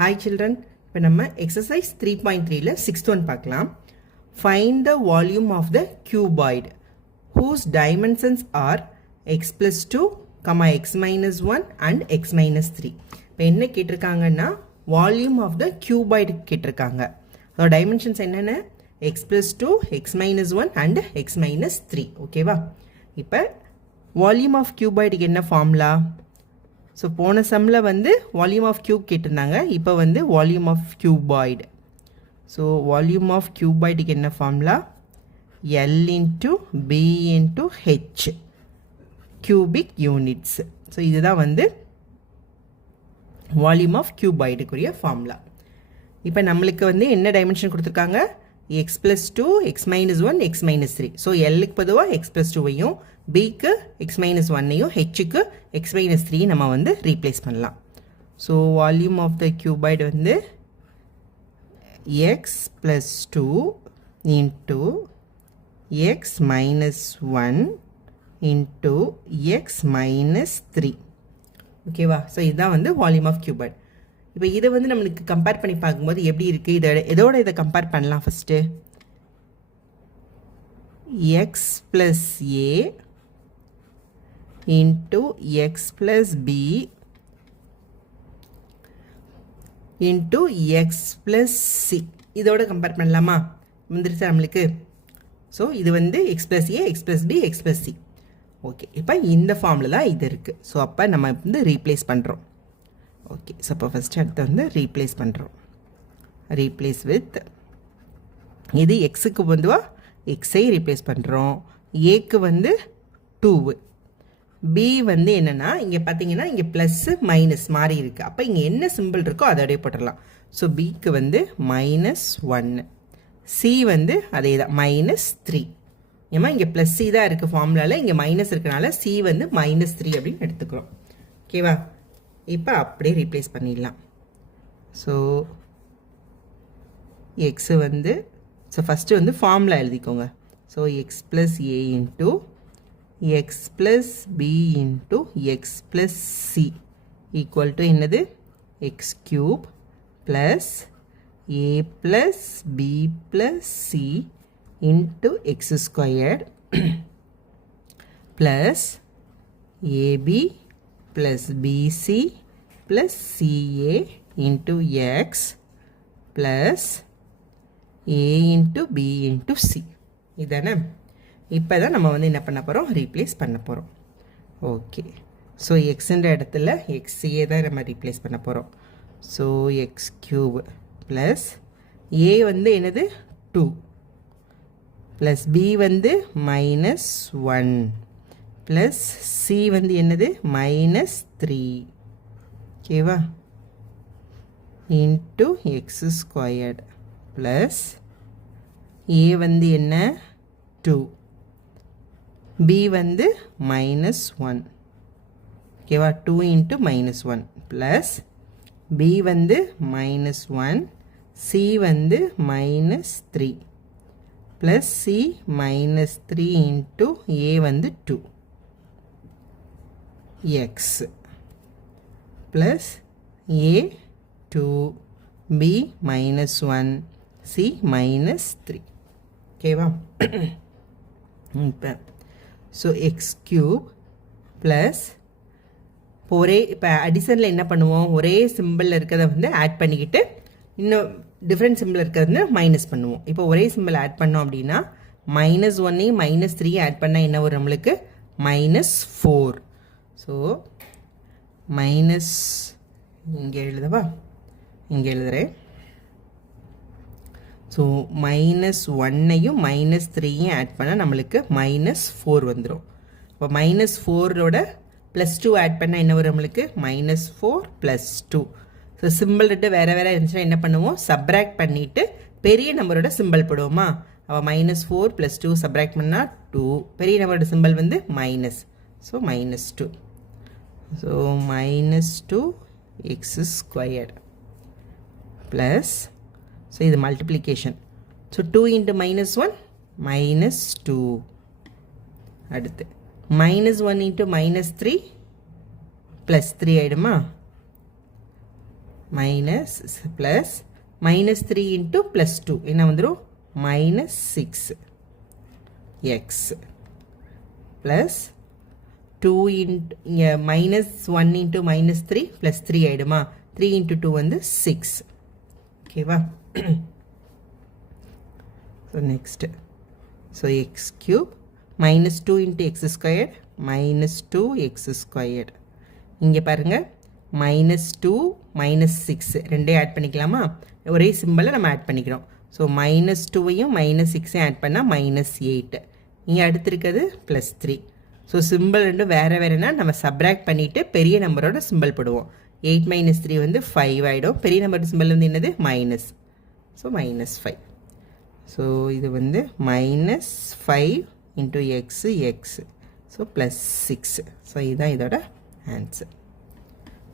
Hi children, இப்போ நம்ம exercise 3.3ல 6th one பார்க்கலாம். Find the volume of the cuboid whose dimensions are x plus 2, x minus 1 and x minus 3. இப்போ என்ன கேட்டிருக்காங்கன்னா volume of the cuboid கேட்டிருக்காங்க. அதோட dimensions என்னென்ன x plus 2, x minus 1 and x minus 3. ஓகேவா? இப்போ volume of cuboid என்ன formula? So போன சம்மில் வந்து வால்யூம் ஆஃப் கியூப் கேட்டிருந்தாங்க. இப்போ வந்து volume of cuboid. So volume of கியூபாய்டுக்கு என்ன formula? L into B into H cubic units. So இதுதான் வந்து வால்யூம் ஆஃப் கியூபாய்டுக்குரிய ஃபார்முலா. இப்போ நம்மளுக்கு வந்து என்ன டைமென்ஷன் கொடுத்துருக்காங்க? X plus 2, X minus 1, X minus 3. So எல்லுக்கு பொதுவாக எக்ஸ் ப்ளஸ் 2வையும், பிக்கு எக்ஸ் மைனஸ் 1ஐயும், ஹெச்சுக்கு எக்ஸ் மைனஸ் 3 நம்ம வந்து ரீப்ளேஸ் பண்ணலாம். So volume of the cuboid வந்து X plus 2 into X minus 1 into X minus 3. ஓகேவா? ஸோ இதுதான் வந்து வால்யூம் ஆஃப் கியூபாய்டு. இப்போ இதை வந்து நம்மளுக்கு கம்பேர் பண்ணி பார்க்கும்போது எப்படி இருக்குது? இதோட இதை கம்பேர் பண்ணலாம். First X plus A into x plus b into x plus c. இதோட கம்பேர் பண்ணலாமா? வந்துருச்சு நம்மளுக்கு. ஸோ இது வந்து x plus a, x plus b, x plus c. Okay, இப்போ இந்த ஃபார்மில் தான் இது இருக்குது. ஸோ அப்போ நம்ம வந்து ரீப்ளேஸ் பண்ணுறோம். ஓகே, ஸோ இப்போ ஃபஸ்ட்டு அடுத்து வந்து ரீப்ளேஸ் பண்ணுறோம். ரீப்ளேஸ் வித் இது எக்ஸுக்கு வந்துவா எக்ஸை ரீப்ளேஸ் பண்ணுறோம். ஏக்கு வந்து 2. பி வந்து என்னென்னா இங்கே பார்த்தீங்கன்னா இங்கே ப்ளஸ்ஸு மைனஸ் மாறி இருக்குது. அப்போ இங்கே என்ன சிம்பிள் இருக்கோ அதோடய போட்டுடலாம். ஸோ பிக்கு வந்து -1, சி வந்து அதே தான் -3. ஏமா இங்கே ப்ளஸ் சி தான் இருக்குது ஃபார்முலாவில், இங்கே மைனஸ் இருக்கனால சி வந்து -3 அப்படின்னு எடுத்துக்கிறோம். ஓகேவா? இப்போ அப்படியே ரீப்ளேஸ் பண்ணிடலாம். ஸோ எக்ஸு வந்து ஸோ ஃபஸ்ட்டு வந்து ஃபார்முலா எழுதிக்கோங்க. So X plus A into x plus b into x plus c equal to என்னது? x cube plus a plus b plus c into x squared plus ab plus bc plus ca into x plus a into b into c. இதானே? இப்போ தான் நம்ம வந்து என்ன பண்ண போகிறோம்? Replace பண்ண போகிறோம். ஓகே, ஸோ எக்ஸுன்ற இடத்துல எக்ஸையே தான் நம்ம ரீப்ளேஸ் பண்ண போகிறோம். So X cube plus A வந்து என்னது? 2 ப்ளஸ் பி வந்து -1 ப்ளஸ் சி வந்து என்னது? -3. ஓகேவா? Into X squared plus A வந்து என்ன? 2, b வந்து -1. ஓகேவா? 2 இன்ட்டு -1 ப்ளஸ் b வந்து -1, c வந்து -3 ப்ளஸ் c -3 இன்ட்டு a வந்து 2 x plus a 2 b -1 c -3. ஓகேவா? இப்போ ஸோ எக்ஸ் கியூப் ப்ளஸ் இப்போ அடிஷனில் என்ன பண்ணுவோம்? ஒரே சிம்பிளில் இருக்கிறத வந்து ஆட் பண்ணிக்கிட்டு இன்னும் டிஃப்ரெண்ட் சிம்பிள் இருக்கிறது மைனஸ் பண்ணுவோம். இப்போ ஒரே சிம்பிள் ஆட் பண்ணோம் அப்படின்னா -1ஐயும் -3 ஆட் பண்ணால் என்ன வரும் நம்மளுக்கு? -4. ஸோ இங்கே எழுதவா? இங்கே எழுதுகிறேன். ஸோ -1ஐயும் -3ஐயும் ஆட் பண்ணால் நம்மளுக்கு -4 வந்துடும். இப்போ -4ஓட +2 ஆட் பண்ணால் என்ன வரும் நம்மளுக்கு? -4 + 2. ஸோ சிம்பிள் ரெட்டு வேறு வேறு இருந்துச்சுன்னா என்ன பண்ணுவோம்? சப்ராக்ட் பண்ணிவிட்டு பெரிய நம்பரோட சிம்பிள் போடுவோமா? அப்போ -4 + 2 சப்ராக்ட் பண்ணால் 2. பெரிய நம்பரோட சிம்பிள் வந்து minus. So -2. So -2 X squared plus so இது மல்டிப்ளிகேஷன். So 2 into -1 -2. அடுத்து -1 இன்ட்டு -3 +3 ஆகிடுமா? Minus plus minus 3 into plus 2 என்ன வந்துடும் மைனஸ் 6 எக்ஸ் ப்ளஸ் 2 இன்ட்டு இங்கே மைனஸ் 1 இன்ட்டு மைனஸ் 3 ப்ளஸ் 3 ஆகிடுமா 3 இன்ட்டு 2 வந்து 6 ஓகேவா so next so X cube minus 2 into X squared minus 2 X squared இங்கே பாருங்கள் மைனஸ் 2 மைனஸ் 6 ரெண்டே ஆட் பண்ணிக்கலாமா ஒரே சிம்பிளை நம்ம ஆட் பண்ணிக்கிறோம் ஸோ மைனஸ் 2வையும் மைனஸ் 6ஐயும் ஆட் பண்ணால் மைனஸ் 8 இங்கே அடுத்திருக்கிறது ப்ளஸ் 3 ஸோ சிம்பிள் ரெண்டும் வேறு வேறுனா நம்ம சப்ராக்ட் பண்ணிவிட்டு பெரிய நம்பரோட சிம்பிள் போடுவோம் 8 மைனஸ் 3 வந்து 5 ஆகிடும் பெரிய நம்பர் சிம்பிள் வந்து என்னது மைனஸ் ஸோ மைனஸ் 5 ஸோ இது வந்து minus 5 into x x so plus 6 so இதுதான் இதோட ஆன்சர்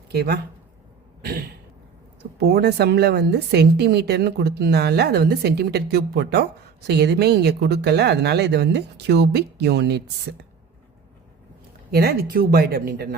ஓகேவா ஸோ போன சம்மில் வந்து சென்டிமீட்டர்னு கொடுத்ததுனால அதை வந்து சென்டிமீட்டர் க்யூப் போட்டோம் ஸோ எதுவுமே இங்கே கொடுக்கல அதனால் இது வந்து கியூபிக் யூனிட்ஸ் ஏன்னா இது கியூபாய்டு அப்படின்றனால